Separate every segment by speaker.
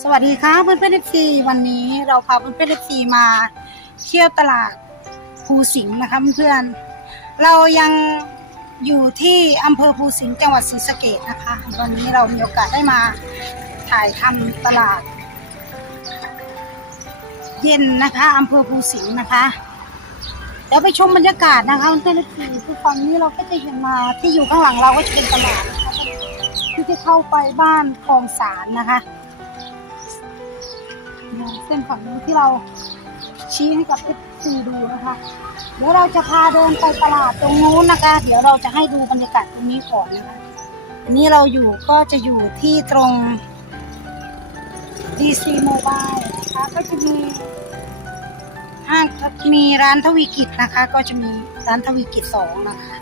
Speaker 1: สวัสดีค่ะเพื่อนเพื่อนเอฟซีวันนี้เราพาเพื่อนเพื่อนเอฟซีมาเที่ยวตลาดภูสิงห์นะคะเพื่อนๆเรายังอยู่ที่อำเภอภูสิงห์จังหวัดศรีสะเกษนะคะวันนี้เรามีโอกาสได้มาถ่ายทำตลาด เย็นนะคะอำเภอภูสิงห์นะคะเดี๋ยวไปชมบรรยากาศนะคะเพื่อนๆเอฟซีคือตอนนี้เราก็จะเห็นมาที่อยู่ข้างหลังเราก็จะเป็นตลาดนะคะที่จะเข้าไปบ้านคลองสารนะคะ เส้นฝั่งนี้ที่เราชี้ให้กับเอฟซีดูนะคะ เดี๋ยวเราจะพาเดินไปตลาดตรงนู้นนะคะ เดี๋ยวเราจะให้ดูบรรยากาศตรงนี้ก่อนนะคะ อันนี้เราอยู่ก็จะอยู่ที่ตรง DC Mobile นะคะ ก็จะมีห้างมีร้านทวีกิจนะคะ ก็จะมีร้านทวีกิจสองนะคะ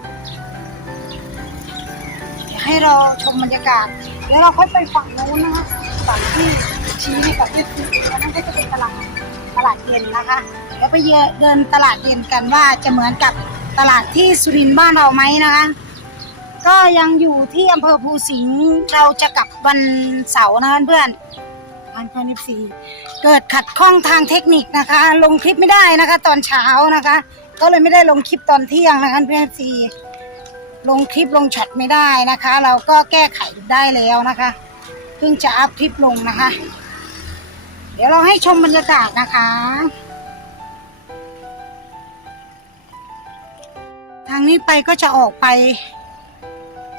Speaker 1: ให้เราชมบรรยากาศ แล้วเราค่อยไปฝั่งโน้นนะคะฝั่งที่ ชี้ให้กับพี่คืออันนั้นก็จะเป็นตลาดตลาดเย็นนะคะแล้วไปเดินตลาดเย็นกันว่าจะเหมือนกับตลาดที่สุรินทร์บ้านเราไหมนะคะ ก็ยังอยู่ที่อำเภอภูสิงห์เราจะกลับวันเสาร์นะคะเพื่อนพันพันสิบสี่เกิดขัดข้องทางเทคนิคนะคะ ลงคลิปไม่ได้นะคะ ตอนเช้านะคะ ก็เลยไม่ได้ลงคลิปตอนเที่ยงนะคะเพื่อนซีลงคลิปลงช็อตไม่ได้นะคะ เราก็แก้ไขได้แล้วนะคะ เพิ่งจะอัพคลิปลงนะคะ ดี๋ยวเราให้ชมบรรยากาศนะคะ ทางนี้ไปก็จะออกไป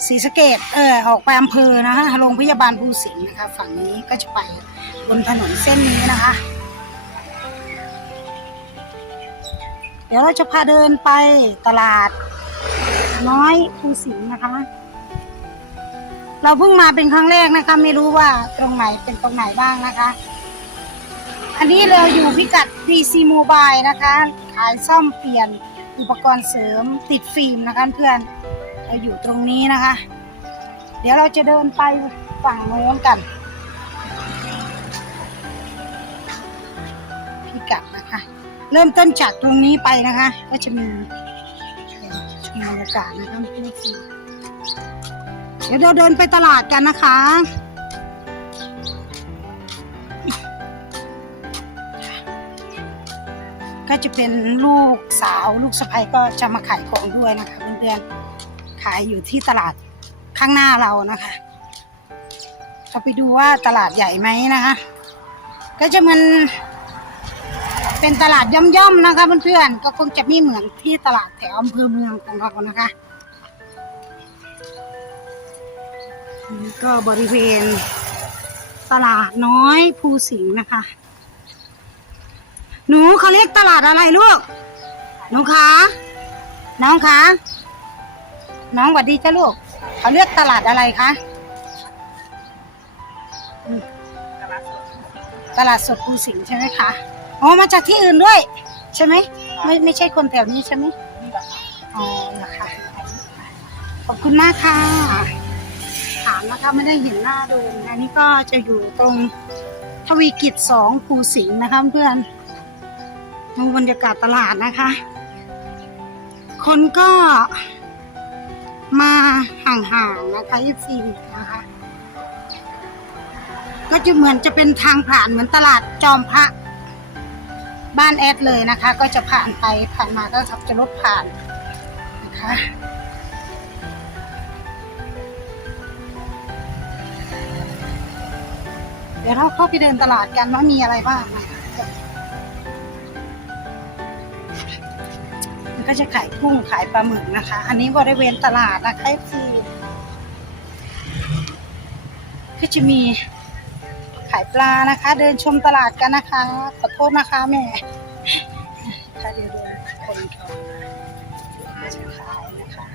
Speaker 1: ศรีสะเกดเออออกไปอำเภอนะคะโรงพยาบาลภูสิงห์นะคะ ฝั่งนี้ก็จะไปบนถนนเส้นนี้นะคะ เดี๋ยวเราจะพาเดินไปตลาด น้อยภูสิงห์นะคะ เราเพิ่งมาเป็นครั้งแรกนะคะ ไม่รู้ว่าตรงไหนเป็นตรงไหนบ้างนะคะ อันนี้เราอยู่พิกัด DC Mobile นะคะ ขายซ่อมเปลี่ยนอุปกรณ์เสริมติดฟิล์มนะคะเพื่อนเราอยู่ตรงนี้นะคะ เดี๋ยวเราจะเดินไปฝั่งโน้นกัน พิกัดนะคะ เริ่มต้นจากตรงนี้ไปนะคะ ก็จะมีชมบรรยากาศนะคะเพื่อนเดี๋ยวเราเดินไปตลาดกันนะคะ ก็จะเป็นลูกสาวลูกสะใภ้ก็จะมาขายของด้วยนะคะเพื่อนๆขายอยู่ที่ตลาดข้างหน้าเรานะคะเราไปดูว่าตลาดใหญ่ไหมนะคะ ก็จะมันเป็นตลาดย่อมๆนะคะเพื่อนๆก็คงจะไม่เหมือนที่ตลาดแถวอำเภอเมืองของเรานะคะนี่ก็บริเวณตลาดน้อยภูสิงห์นะคะ หนูเขาเรียกตลาดอะไรลูก หนูคะ น้องคะ น้องหวัดดีจ้าลูก เขาเรียกตลาดอะไรคะ ตลาดสดภูสิงห์ใช่ไหมคะ อ๋อ มาจากที่อื่นด้วย ใช่ไหม ไม่ไม่ใช่คนแถวนี้ใช่ไหมอ๋อเหรอคะขอบคุณมากค่ะ ถามนะคะไม่ได้เห็นหน้าดูอันนี้ก็จะอยู่ตรงทวีกิจสองภูสิงห์นะคะเพื่อน ดูบรรยากาศตลาดนะคะ คนก็มาห่างๆนะคะยี่สี่นะคะ ก็จะเหมือนจะเป็นทางผ่านเหมือนตลาดจอมพระบ้านแอดเลยนะคะ ก็จะผ่านไปผ่านมาก็จะรถผ่านนะคะเดี๋ยวเราเข้าไปเดินตลาดกันว่ามีอะไรบ้างนะคะ ก็จะขายกุ้งขายปลาหมึกนะคะ อันนี้บริเวณตลาดนะคะที่ก็จะมีขายปลานะคะ เดินชมตลาดกันนะคะ ขอโทษนะคะแม่ถ้าเดี๋ยวเดินคนเขาจะขายนะคะ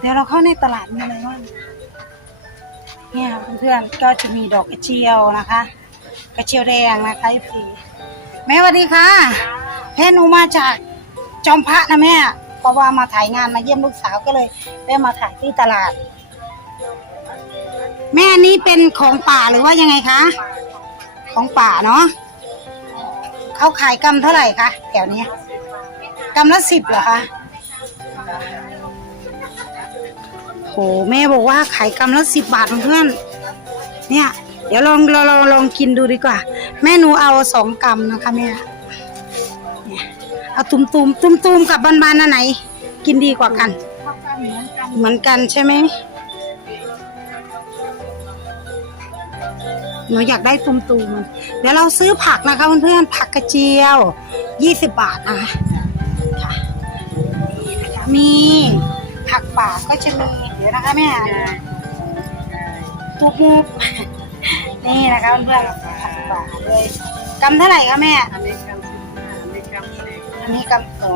Speaker 1: เดี๋ยวเราเข้าในตลาดมีอะไรบ้างเนี่ยเพื่อนๆก็จะมีดอกกระเจียวนะคะ กระเจียวแดงนะคะพี่แม่สวัสดีค่ะแม่หนูมาจากจอมพระนะแม่เพราะว่ามาถ่ายงานมาเยี่ยมลูกสาวก็เลยได้มาถ่ายที่ตลาด แม่นี่เป็นของป่าหรือว่ายังไงคะของป่าเนาะเขาขายกำเท่าไหร่คะแถวนี้กำละสิบเหรอคะโหแม่บอกว่าขายกำละสิบบาทเพื่อนเนี่ย เดี๋ยวลองเราลองลองกินดูดีกว่า แม่หนูเอาสองกำนะคะแม่เนี่ยเอาตุ่มตุ่มตุ่มตุ่มๆกับบานๆอันไหน กินดีกว่ากัน เหมือนกันใช่ไหมหนูอยากได้ตุ่มตุ่มๆเดี๋ยวเราซื้อผักนะคะเพื่อนๆผักกระเจียวยี่สิบบาทนะคะค่ะนี่นะคะมีผักป่าก็จะมีเดี๋ยวนะคะแม่ตุกมูก นี่นะคะเพื่อนๆผักป่าเลยกำเท่าไหร่คะแม่
Speaker 2: อันนี้กำสิบห้าอันนี้กำสิบ
Speaker 1: อันนี้กำอ๋อ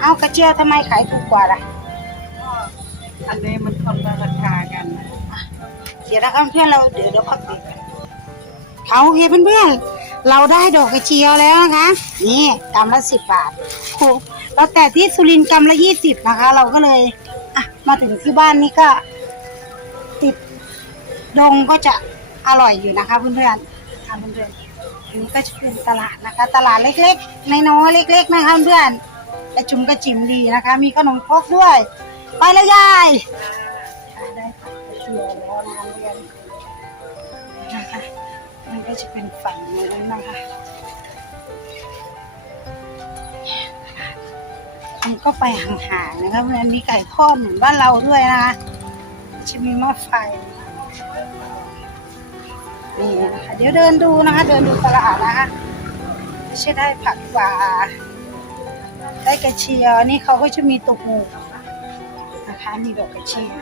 Speaker 1: เอากระเจียวทำไมขายถูกกว่าล่ะ
Speaker 2: อันนี้มันคนละราคากันนะ
Speaker 1: เดี๋ยวนะคะเพื่อนเราเดี๋ยวเดี๋ยวพักเบรกกันเอาโอเคเพื่อนๆเราได้ดอกกระเจียวแล้วนะคะ นี่กำละสิบบาทโหเราแต่ที่สุรินทร์กำละยี่สิบนะคะ เราก็เลยอะมาถึงที่บ้านนี่ก็ ติดดงก็จะ อร่อยอยู่นะคะเพื่อนๆค่ะเพื่อนๆอันนี้ก็จะเป็นตลาดนะคะ ตลาดเล็กๆในน้อยเล็ก ๆ นะคะเพื่อนๆกระจุมกระจิมดีนะคะ มีขนมครกด้วย ไปละยายได้ผักกระเจียวแล้วนะคะเรียนนะคะมันก็จะเป็นฝั่งนู้นนะคะมันก็ไปห่างๆนะคะมันมีไก่ทอดเหมือนบ้านเราด้วยนะคะจะมีหม้อไฟ นี่นะคะเดี๋ยวเดินดูนะคะ เดินดูตลาดนะคะไม่ใช่ได้ผักหวาได้กระเชียวนี่เขาก็จะมีตุกหมูนะคะ มีดอกกระเชียว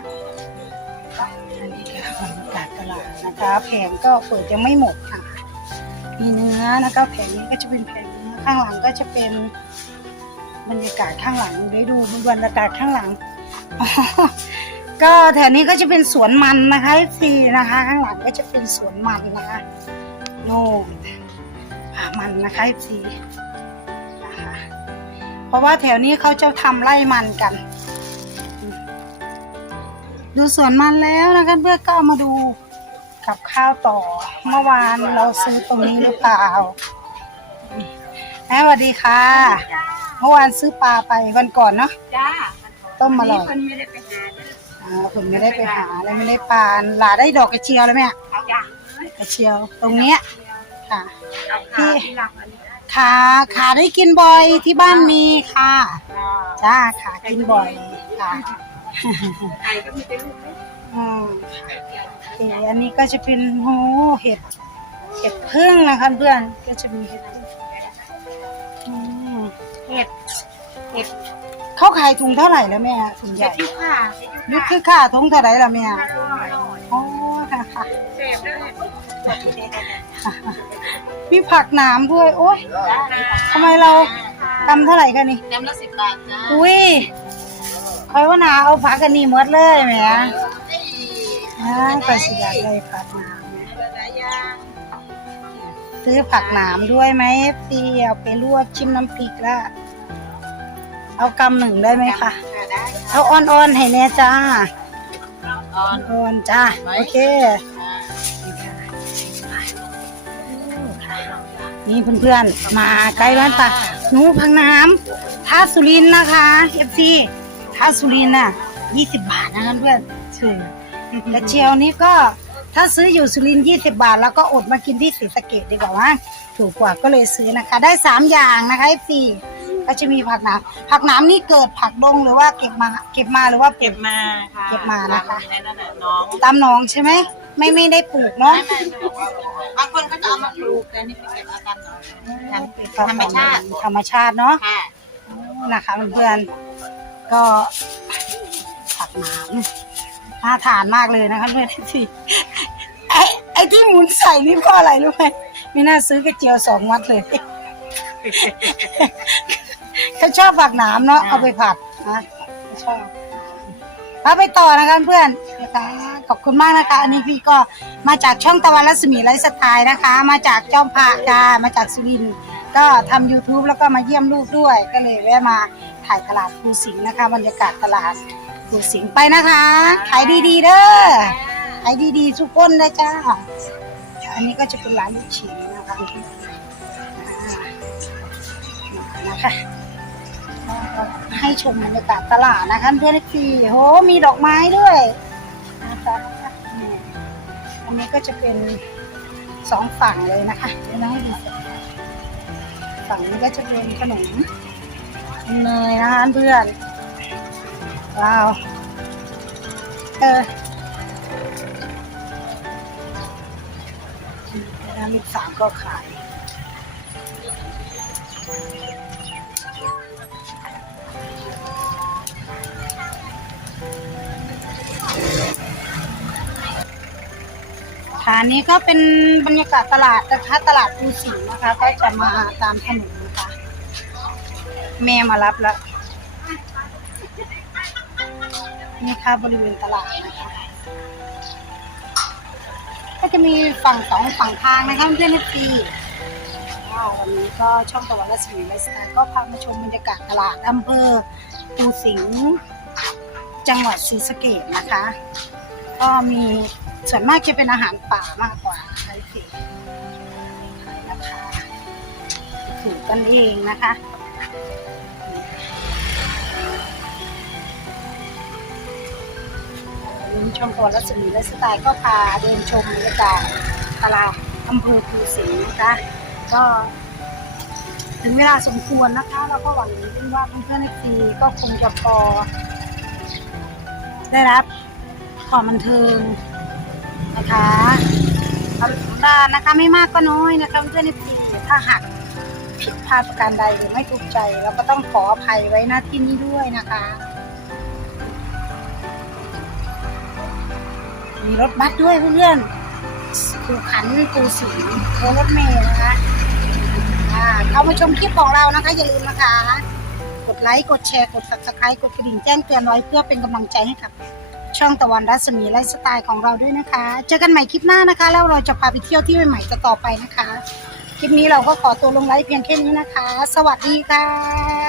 Speaker 1: อันนี้ค่ะบรรยากาศตลาดนะคะแผงก็เปิดยังไม่หมดค่ะ มีเนื้อนะคะแผงนี้ก็จะเป็นแผงเนื้อข้างหลังก็จะเป็นบรรยากาศข้างหลังได้ดูบรรยากาศข้างหลัง ก็แถวนี้ก็จะเป็นสวนมันนะคะฟรีนะคะ ข้างหลังก็จะเป็นสวนมันนะคะโน่นป่ามันนะคะฟรีนะคะเพราะว่าแถวนี้เขาจะทำไร่มันกัน ดูสวนมันแล้วนะคะเพื่อนก็เอามาดูกับข้าวต่อเมื่อวานเราซื้อตรงนี้หรือเปล่าแม่สวัสดีค่ะ เมื่อวานซื้อปลาไปวันก่อนเนาะ
Speaker 2: จ้า
Speaker 1: ต้มมาหร่อย
Speaker 2: คนไม่ได้ ไปหาเลย
Speaker 1: อ่าผมไม่ได้ไปหาเลยไม่ได้ปลาหลาได้ดอกกระเจียวแล้วแม่
Speaker 2: เอาอย่าง
Speaker 1: กระเจียวตรงเนี้ยค่ะ
Speaker 2: เอาข้าวที่หลังอันนี้
Speaker 1: ขาขาได้กินบ่อยที่บ้านมีค่ะ
Speaker 2: จ้า
Speaker 1: จ้าขากินบ่อยค่ะ
Speaker 2: ไก่ก็มีแต่ลูกเล็ก
Speaker 1: อืมโอเคอันนี้ก็จะเป็นโหเห็ดเห็ดพึ่งนะคะเพื่อนก็จะมีเห็ดพึ่งอืม
Speaker 2: เห็ดเห็ด
Speaker 1: เขาขายถุงเท่าไหร่แล้วแม่ถุงให
Speaker 2: เห็
Speaker 1: ญ่
Speaker 2: ดยุค่า เห็ด
Speaker 1: ยุ
Speaker 2: ยุ
Speaker 1: ค
Speaker 2: ค่า
Speaker 1: คือค่าถุงเท่าไหร่ละแม่
Speaker 2: อร่อย
Speaker 1: โอ้ค่ะค่ะ
Speaker 2: เสพด้วย
Speaker 1: มีผักหนามด้วย โอ้ยทำไมเราทำเท่าไหร่กันนี่
Speaker 2: จำละสิบบาทจ้า
Speaker 1: อุ้ยคอยว่านาเอาผักกันนี่หมดเลยแหมอ่าไปสิอยากได้ผักหนามเนี่ย
Speaker 2: หลายอย่าง
Speaker 1: ซื้อผักหนามด้วยไหมพี่เอาไปลวกจิ้มน้ำพริกละเอากำหนึ่งได้ไหมคะ
Speaker 2: ได้
Speaker 1: เอาอ่อนๆให้แน่จ้า
Speaker 2: อ่อน
Speaker 1: อ่อนๆจ้าโอเคนี่เพื่อนๆมาใกล้บ้านตาหนูพังน้ำท่าสุรินทร์นะคะเอฟซีท่าสุรินทร์น่ะยี่สิบบาทนะคะเพื่อนชื่อกระเจียวนี้ก็ถ้าซื้ออยู่สุรินยี่สิบาท แล้วก็อดมากินที่ศรีสะเกดดีกว่าว่าถูกกว่าก็เลยซื้อนะคะ ได้สามอย่างนะคะเอฟซี ก็จะมีผักหนามผักหนามนี่เกิดผักดงหรือว่าเก็บมา เก็บมาหรือว่า
Speaker 2: เก็บมาค่ะ
Speaker 1: เก็บมานะคะ
Speaker 2: ในนั่นน่ะน้อง
Speaker 1: ตามหนองใช่ไหมไม่ไม่ได้ปลูกเนาะ
Speaker 2: บางคนเขาจะเอามาปลูกแต่นี่เป็นเก็บอาการธรรมชาติ
Speaker 1: ธรรมชาติเนาะ
Speaker 2: ค่ะ
Speaker 1: นะคะเพื่อนๆก็ผักหนามน่าทานมากเลยนะคะเพื่อนที่ไอ้ไอ้ที่หมุนใส่นี่เพราะอะไรรู้ไหมไม่น่าซื้อกระเจียวสองวัดเลย เขาชอบผักหนามเนาะเอาไปผัดนะเขาชอบเอาไปต่อนะคะเพื่อนนะคะขอบคุณมากนะคะ อันนี้พี่ก็มาจากช่องตะวันรัศมีไลฟ์สไตล์นะคะ มาจากจอมพระจามาจากสุรินทร์ก็ทำ YouTube แล้วก็มาเยี่ยมลูกด้วย ก็เลยแวะมาถ่ายตลาดภูสิงห์นะคะ บรรยากาศตลาดภูสิงห์ไปนะคะขายดีๆเด้อขายดีๆทุกคนนะจ้าอันนี้ก็จะเป็นร้านลูกชิ้นนะคะอ่านะคะก็ ให้ชมบรรยากาศตลาดนะคะเพื่อนๆโหมีดอกไม้ด้วย
Speaker 2: ค
Speaker 1: อันนี้ก็จะเป็นสองฝั่งเลยนะคะเดี๋ยวนะให้ดูสองฝั่งฝั่งนี้ก็จะเป็นขนมเนยนะคะเพื่อนว้าวเออร้านลูกสาวก็ขาย ค่ะอันนี้ก็เป็นบรรยากาศตลาดนะคะตลาดภูสิงห์นะคะ ก็จะมาตามถนนนะคะแม่มารับแล้วนี่ค่ะบริเวณตลาดนะคะ ก็จะมีฝั่งสองฝั่งทางนะคะเพื่อนๆทีวันนี้ก็ช่องตะวันรัศมีไลฟ์สไตล์ก็พามาชมบรรยากาศตลาดอำเภอภูสิงห์จังหวัดศรีสะเกษนะคะ ก็มี ส่วนมากจะเป็นอาหารป่ามากกว่าใช่สิขายราคาถูกกันเองนะคะเดินชมตัวรัศมีและสไตล์ก็พาเดินชมบรรยากาศตลาดอำเภอภูสิงห์นะคะ ก็ถึงเวลาสมควรนะคะ แล้วก็หวังว่าเพื่อนๆในทีก็คงจะพอได้รับความบันเทิง นะคะทำสำรานะคะไม่มากก็น้อยนะคะเพื่อนในทีถ้าหากผิดพลาดประการใดหรือไม่ถูกใจเราก็ต้องขออภัยไว้หน้าที่นี้ด้วยนะคะ มีรถบัสด้วยเพื่อนๆคูขันปูสีโครถเมล์นะคะอ่าเข้ามาชมคลิปของเรานะคะ อย่าลืมนะคะ กดไลค์ กดแชร์ กด subscribe กดกระดิ่งแจ้งเตือนไว้เพื่อเป็นกำลังใจให้กับ ช่องตะวันรัศมีไลฟ์สไตล์ของเราด้วยนะคะ เจอกันใหม่คลิปหน้านะคะ แล้วเราจะพาไปเที่ยวที่ใหม่ๆต่อไปนะคะ คลิปนี้เราก็ขอตัวลงไลฟ์เพียงแค่นี้นะคะ สวัสดีค่ะ